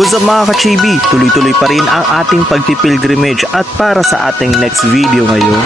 What's up mga ka-chibi? Tuloy-tuloy pa rin ang ating pagpipilgrimage at para sa ating next video ngayon.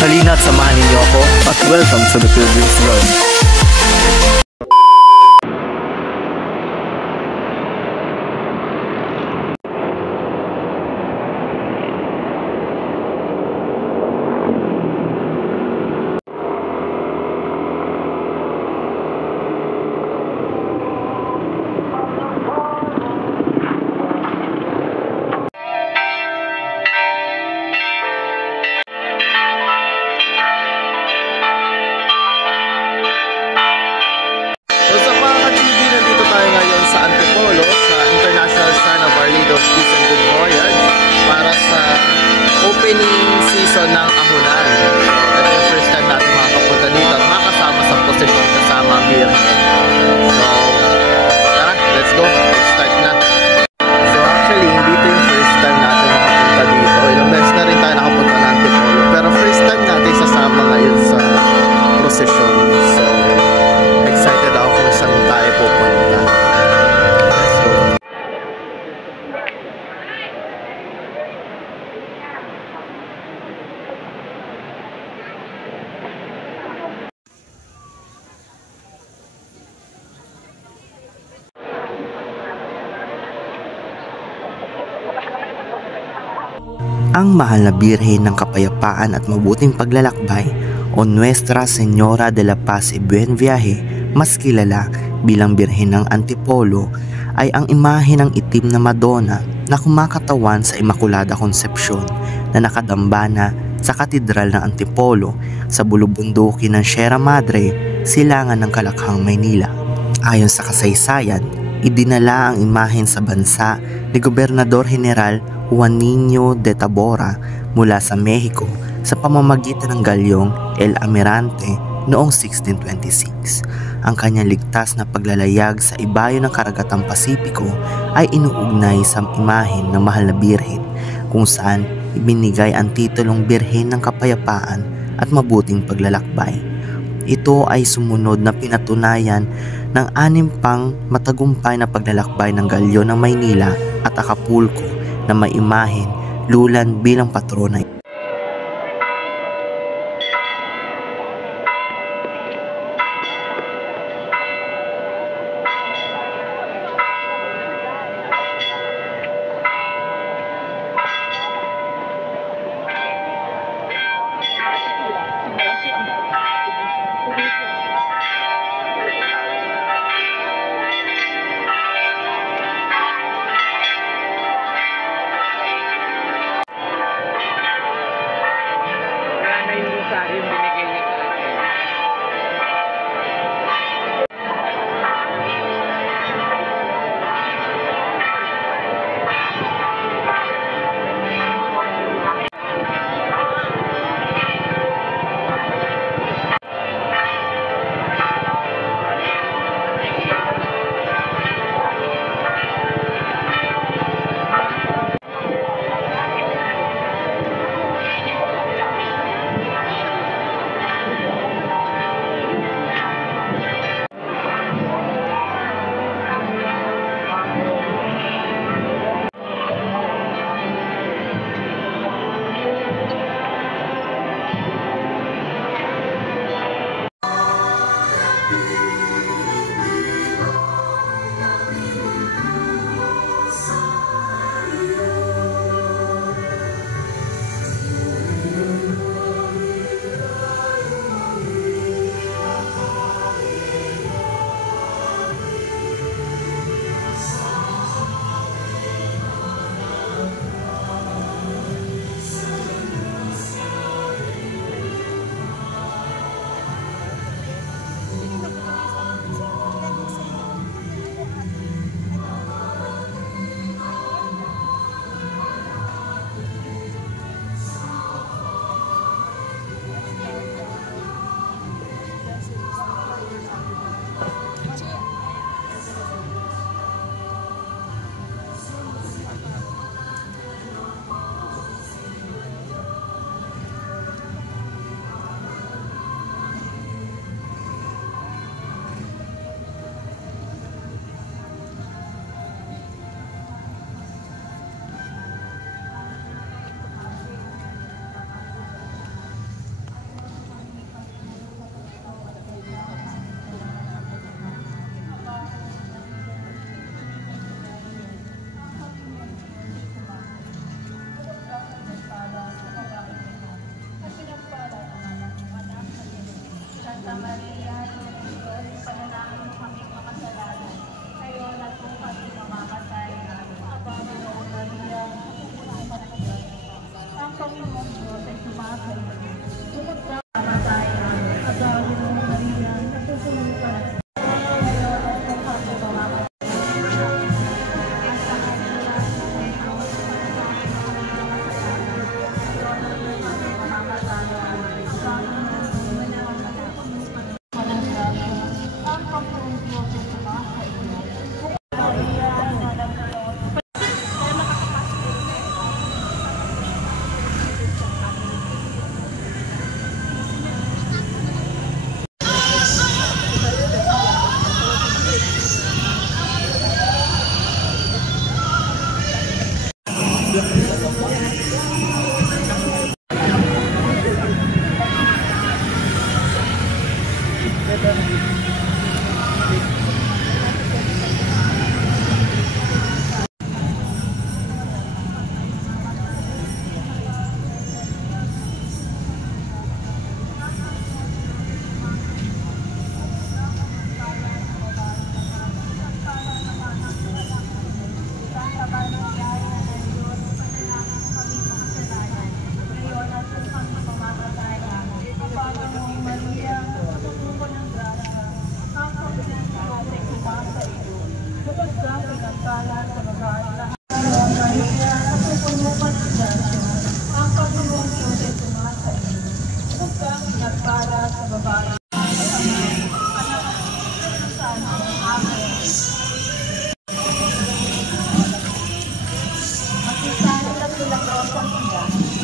Halina at samahan ninyo ako at welcome to the Pilgrim's Road. Season ng Ahunan. Ito yung first time natin makakapunta dito at makasama sa posisyon kasama Birhen. So, tara, let's go. Let's start na. So actually, hindi ito yung first time natin makapunta dito. Ilang beses na rin tayo nakapunta ng Antipolo. Pero first time natin sasama ngayon sa posisyon. So, excited ako kung saan tayo pupunta. Let's go. Ang mahal na Birhen ng Kapayapaan at Mabuting Paglalakbay o Nuestra Señora de la Paz y Buen Viaje, mas kilala bilang Birhen ng Antipolo, ay ang imahe ng itim na Madonna na kumakatawan sa Immaculada Concepcion na nakadambana sa Katedral ng Antipolo sa bulubundukin ng Sierra Madre, silangan ng Kalakhang, Maynila. Ayon sa kasaysayan, idinala ang imahen sa bansa ni Gobernador General Juan Niño de Tabora mula sa Mexico sa pamamagitan ng galyong El Almirante noong 1626. Ang kanyang ligtas na paglalayag sa ibayo ng Karagatang Pasipiko ay inuugnay sa imahen ng mahal na Birhen, kung saan ibinigay ang titulong Birhen ng Kapayapaan at Mabuting Paglalakbay. Ito ay sumunod na pinatunayan ng 6 pang matagumpay na paglalakbay ng galyon ng Maynila at Acapulco na may imahen lulan bilang patrona. Santa Maria, Diyos, panalangin mo kami makasalanan, ngayon at kung kami mamamatay. Aba, Ginoo Maria, ang Panginoon Diyos ay sumasayo. Sunod ka mamatay. Aba, Ginoo Maria, nasusunod ka na. Ngayon at kung kami mamamatay.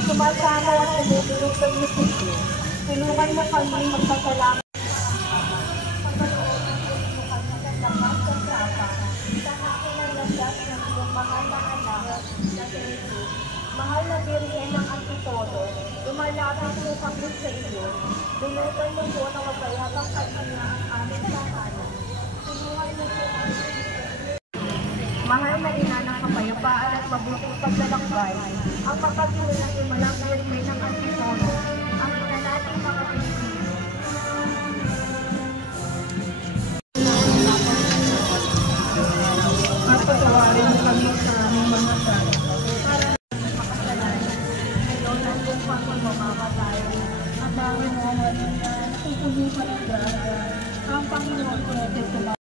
Sumasama at tumutulog sa munisipyo. Tulungan mo kami magpasalamat. Mahal na Birhen ng Antipolo, lumalapit mo kami sa iyo. Dulutan mo po na mapayabang kanya ang aming tahanan. Tulungan mo po kami. Mahal na ina ng kapayapaan at mabuting paglalakbay, ang kapatid ng imalang Birhen ng Antipolo, ang ina nating mga Pilipino. At patawarin mo kami sa aming mga sala. Para makasalanan, ngayon ang lupa kung mamamatay. Ang dami mo na tutuloy pa ng grasa. Ang Panginoon ko natin sa mga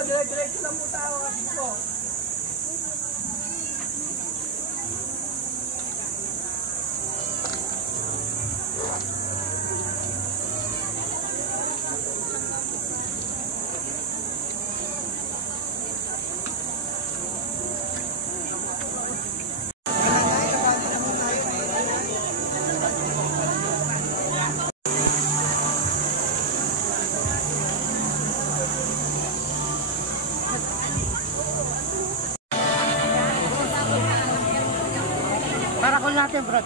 diretso lang po tayo. Para ko natin, bro.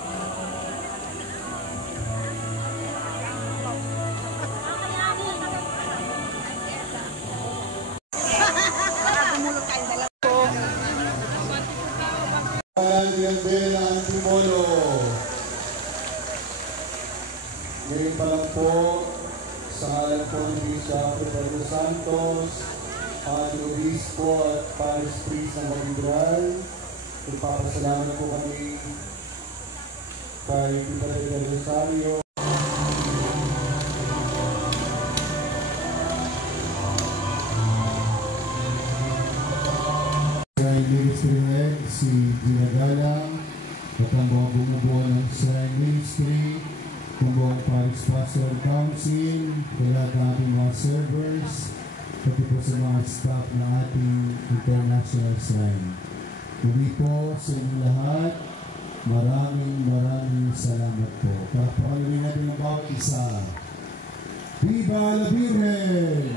Bella Antipolo. Ngayon pa lang po, sa ngalan po ni Bishop Pedro Santos, ang Obispo at Paris Priest ng Magdral, ipapasalamat po kami kay Tita Del Rosario. Ministry Head, si Gina Galang, at ang mga bumubuo ng Shrine Ministry, ang buong Paris Pastoral Council, lahat ng ating mga servers, pati po sa mga staff ng ating International Shrine. Muli po sa inyong lahat, maraming salamat po. Kapakalunin natin ang bawat isa. Viva la Virgen!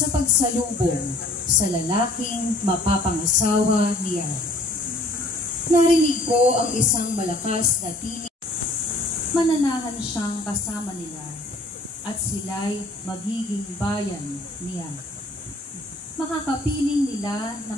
Sa pagsalubong sa lalaking mapapangasawa niya. Narinig ko ang isang malakas na tinig. Mananahan siyang kasama nila at sila'y magiging bayan niya. Makakapiling nila ng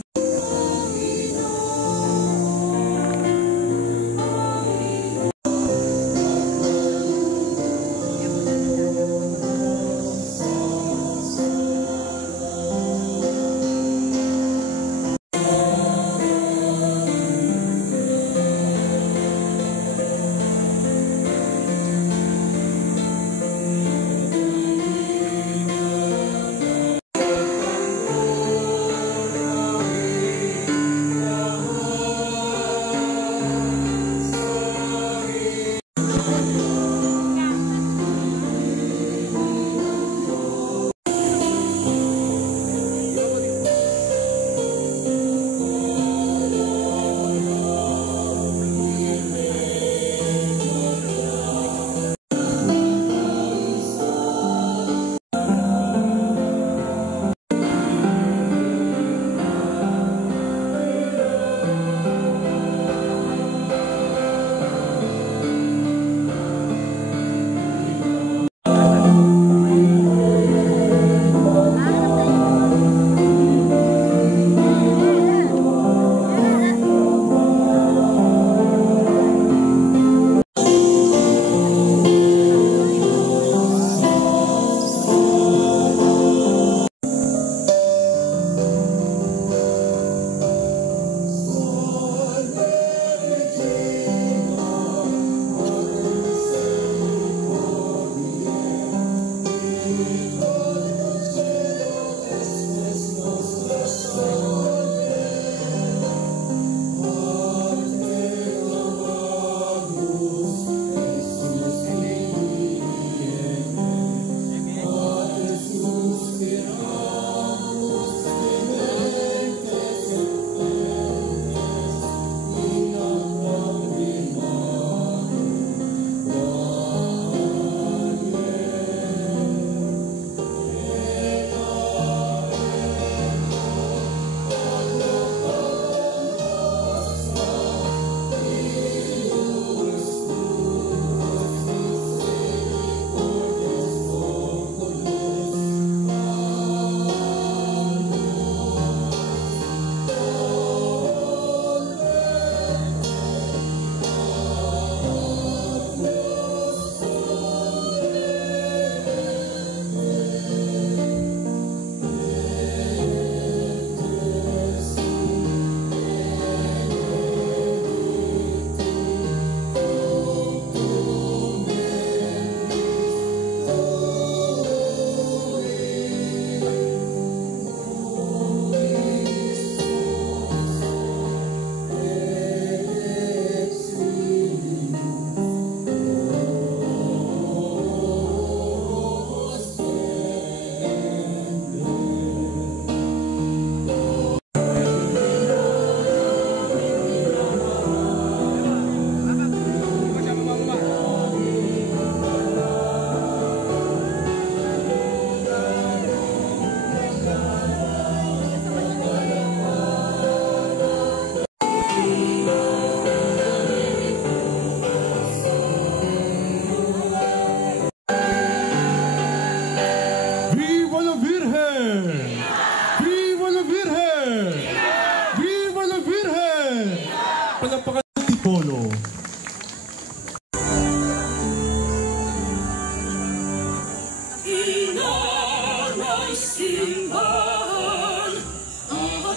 simbahan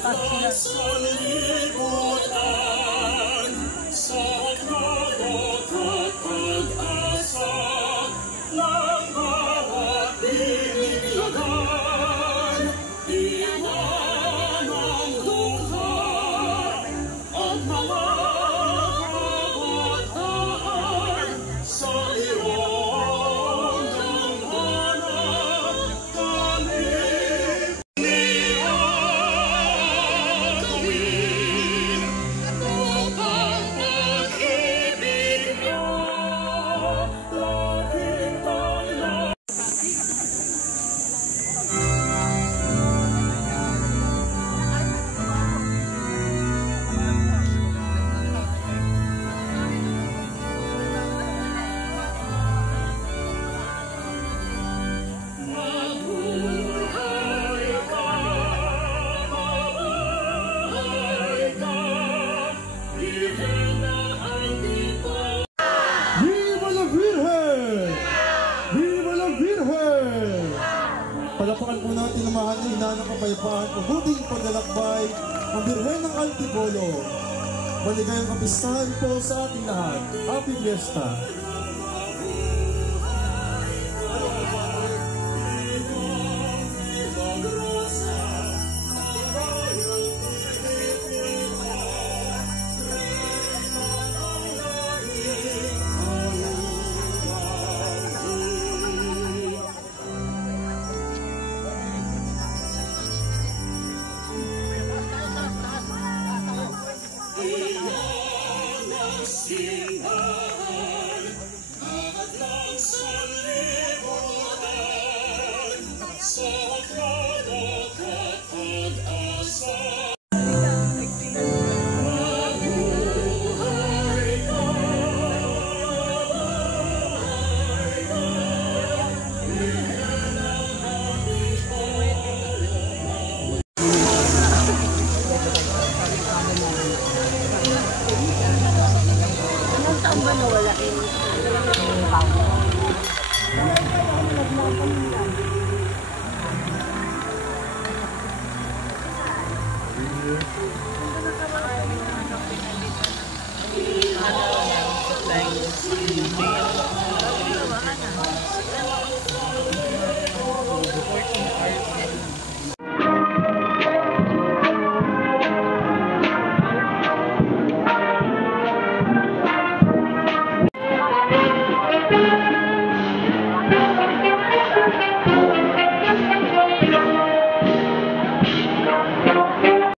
at sa libutan, sa nagot at pag-asa ng bawat biniglagan. Iwan ang luha at mga kabataan sa iyong danghanan. Viva la Virgen! Viva la Virgen! Palapakan po natin ang mahal na ina ng kapayapaan, mabuting paglalakbay, ang Birhen ng Antipolo. Maligayang kapistahan po sa ating lahat. Happy Fiesta! Simbahan at lang sa libutan, sa nagot at pag-asa. Mabuhay ka, Birhen ng Antipolo.